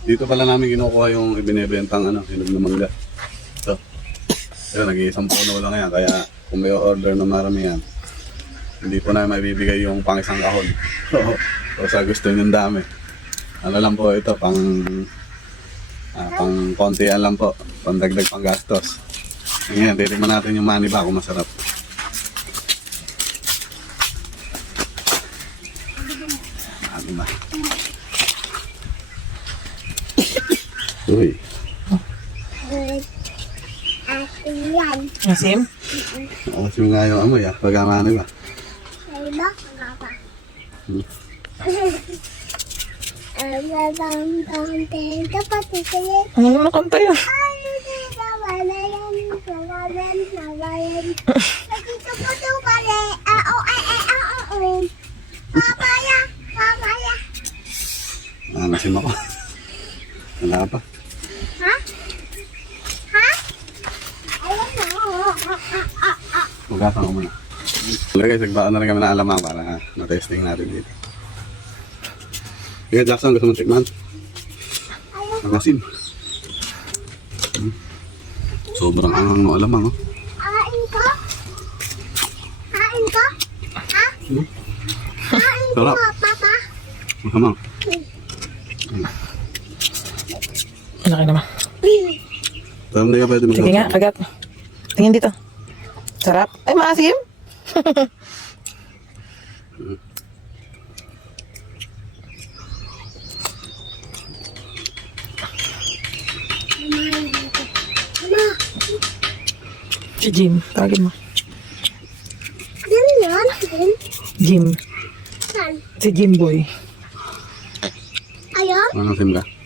Dito pala namin kinukuha yung ibinebentang ano, hinog na mangga. Ito. Pero nag-iisang puno lang yan. Kaya kung may order na marami yan, hindi po na maibibigay yung pang isang kahon. o sa gusto nyo dami. Ano lang po ito, pang ah, pang kontian lang po. Pandagdag pang gastos. Ngayon, titigman natin yung mani ba kung masarap. Mani ba? Uy. Asim? Yung nga yung amoy ah. Pagkamani ba? Ay, ba? Papa. Hmm. Ano naman kanta yan. Papaya. Papaya. Ah, nasim ako. Wala pa. Ha? Ha? Ah, ah. Hugasan ko muna. Wala guys, nagbaan na rin kami ng alamang para na-testing natin dito. Kaya Jackson, gusto mo tikman? Ang asin. Hmm. Sobrang anghang ng alamang, oh. Kain ko? Kain ko? Ha? Hmm. Kain ko. Papa. Mahamang. Laki naman. Pero hindi ka pwede mag Sige nga, kagat. Tingin dito. Sarap. Ay, maasim. Ano? Si Jim. Tawagin mo. Yan? Jim. Saan? Si Jim Boy. Ayun? Anong sim ka? Ah,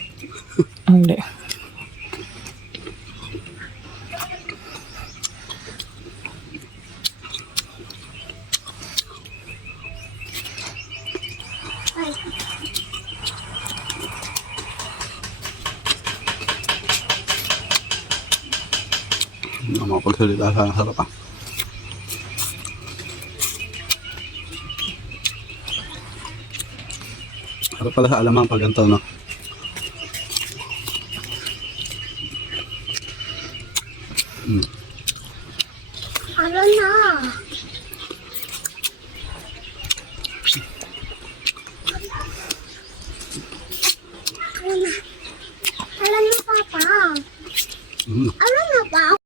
Hindi. Ay. Hindi ako makapagsalita sa sarap ah. Sarap pala sa alamang pag ganito, no? Mm. Ano na? Ano na? Na, Papa. Mm. Ano?